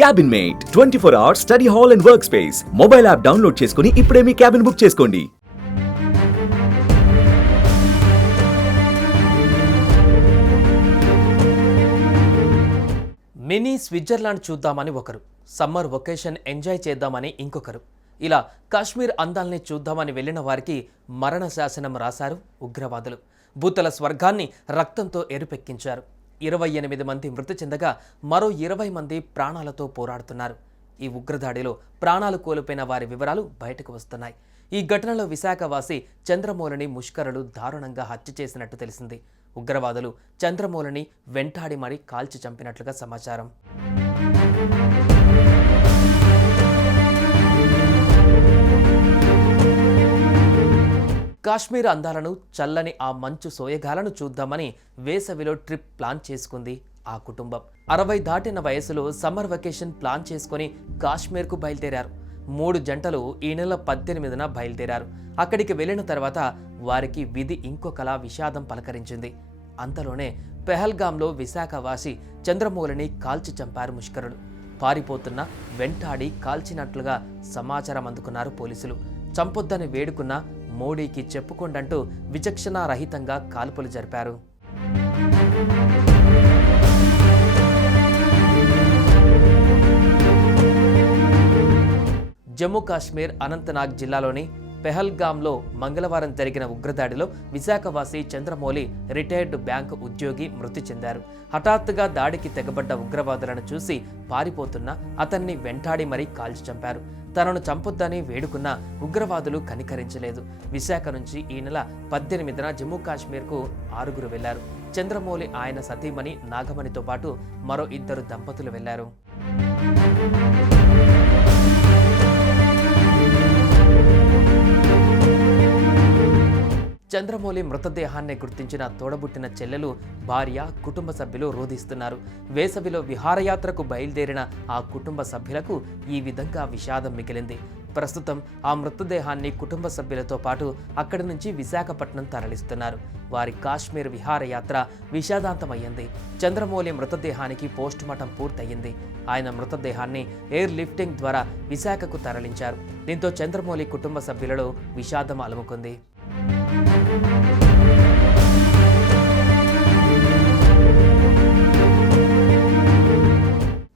Cabin mate twenty four hours study hall and work space mobile app download చేసుకుని ఇప్పుడే మీ cabin book చేసుకోండి. Mini Switzerland చూద్దామని ఒకరు. సమ్మర్ వొకేషన్ ఎంజాయ్ చేద్దామని ఇంకొకరు. ఇలా కాశ్మీర్ అందాల్ని చూద్దామని వెళ్ళిన వారికి మరణ శాసనం రాశారు ఉగ్రవాదులు. భూతల స్వర్గాన్ని రక్తంతో ఎరుపెక్కించారు. ఇరవై ఎనిమిది మంది మృతి చెందగా మరో ఇరవై మంది ప్రాణాలతో పోరాడుతున్నారు. ఈ ఉగ్రదాడిలో ప్రాణాలు కోల్పోయిన వారి వివరాలు బయటకు వస్తున్నాయి. ఈ ఘటనలో విశాఖవాసి చంద్రమౌళిని ముష్కరులు దారుణంగా హత్య చేసినట్టు తెలిసింది. ఉగ్రవాదులు చంద్రమౌళిని వెంటాడి మరీ కాల్చి చంపినట్లుగా సమాచారం. కాశ్మీర్ అందాలను చల్లని ఆ మంచు సోయగాలను చూద్దామని వేసవిలో ట్రిప్ ప్లాన్ చేసుకుంది ఆ కుటుంబం. అరవై దాటిన వయసులో సమ్మర్ వెకేషన్ ప్లాన్ చేసుకొని కాశ్మీర్కు బయలుదేరారు. మూడు జంటలు ఈ నెల పద్దెనిమిదిన బయలుదేరారు. అక్కడికి వెళ్ళిన తర్వాత వారికి విధి ఇంకొకలా విషాదం పలకరించింది. అంతలోనే పెహల్గాంలో విశాఖవాసి చంద్రమౌళిని కాల్చి చంపారు ముష్కరులు పారిపోతున్న వెంటాడి కాల్చినట్లుగా సమాచారం అందుకున్నారు పోలీసులు. చంపొద్దని వేడుకున్న మోడీకి చెప్పుకోండంటూ విచక్షణారహితంగా కాల్పులు జరిపారు. జమ్మూ కాశ్మీర్ అనంతనాగ్ జిల్లాలోని పెహల్గాంలో మంగళవారం జరిగిన ఉగ్రదాడిలో విశాఖవాసి చంద్రమౌళి రిటైర్డ్ బ్యాంకు ఉద్యోగి మృతి చెందారు. హఠాత్తుగా దాడికి తెగబడ్డ ఉగ్రవాదులను చూసి పారిపోతున్న అతన్ని వెంటాడి మరీ కాల్చి చంపారు. తనను చంపొద్దని వేడుకున్న ఉగ్రవాదులు కనికరించలేదు. విశాఖ నుంచి ఈ నెల పద్దెనిమిదిన జమ్మూ కాశ్మీర్కు ఆరుగురు వెళ్ళారు. చంద్రమౌళి ఆయన సతీమణి నాగమణితో పాటు మరో ఇద్దరు దంపతులు వెళ్ళారు. చంద్రమౌళి మృతదేహాన్ని గుర్తించిన తోడబుట్టిన చెల్లెలు భార్య కుటుంబ సభ్యులు రోధిస్తున్నారు. వేసవిలో విహారయాత్రకు బయలుదేరిన ఆ కుటుంబ సభ్యులకు ఈ విధంగా విషాదం మిగిలింది. ప్రస్తుతం ఆ మృతదేహాన్ని కుటుంబ సభ్యులతో పాటు అక్కడి నుంచి విశాఖపట్నం తరలిస్తున్నారు. వారి కాశ్మీర్ విహారయాత్ర విషాదాంతమయ్యింది. చంద్రమౌళి మృతదేహానికి పోస్టుమార్టం పూర్తయింది ఆయన మృతదేహాన్ని ఎయిర్ లిఫ్టింగ్ ద్వారా విశాఖకు తరలించారు. దీంతో చంద్రమౌళి కుటుంబ సభ్యులలో విషాదం అలుముకుంది.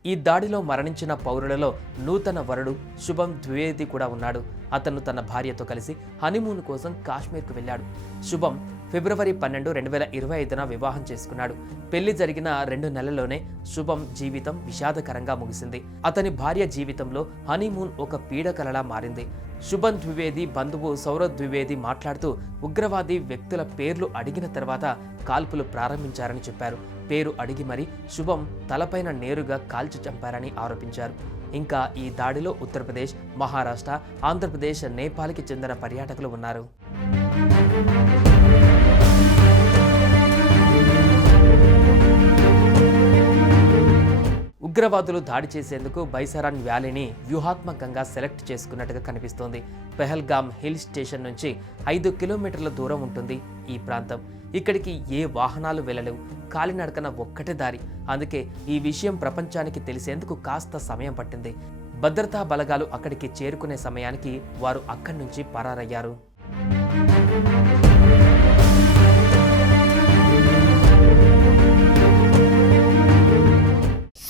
ఈ దాడిలో మరణించిన పౌరులలో నూతన వరుడు శుభం ద్వివేది కూడా ఉన్నాడు. అతను తన భార్యతో కలిసి హనీమూన్ కోసం కాశ్మీర్కు వెళ్ళాడు. శుభం ఫిబ్రవరి పన్నెండు రెండు వేల ఇరవై ఐదున వివాహం చేసుకున్నాడు. పెళ్ళి జరిగిన రెండు నెలల్లోనే శుభం జీవితం విషాదకరంగా ముగిసింది. అతని భార్య జీవితంలో హనీమూన్ ఒక పీడకలలా మారింది. శుభం ద్వివేది బంధువు సౌరవ్ ద్వివేది మాట్లాడుతూ ఉగ్రవాది వ్యక్తుల పేర్లు అడిగిన తర్వాత కాల్పులు ప్రారంభించారని చెప్పారు. పేరు అడిగి మరి శుభం తలపైన నేరుగా కాల్చి చంపారని ఆరోపించారు. ఇంకా ఈ దాడిలో ఉత్తరప్రదేశ్ మహారాష్ట్ర ఆంధ్రప్రదేశ్ నేపాల్కి చెందిన పర్యాటకులు ఉన్నారు. ఉగ్రవాదులు దాడి చేసేందుకు బైసరాన్ వ్యాలీని వ్యూహాత్మకంగా సెలెక్ట్ చేసుకున్నట్టుగా కనిపిస్తోంది. పెహల్గామ్ హిల్ స్టేషన్ నుంచి ఐదు కిలోమీటర్ల దూరం ఉంటుంది ఈ ప్రాంతం. ఇక్కడికి ఏ వాహనాలు వెళ్ళలేవు. కాలినడకన ఒక్కటే దారి. అందుకే ఈ విషయం ప్రపంచానికి తెలిసేందుకు కాస్త సమయం పట్టింది. భద్రతా బలగాలు అక్కడికి చేరుకునే సమయానికి వారు అక్కడి నుంచి పరారయ్యారు.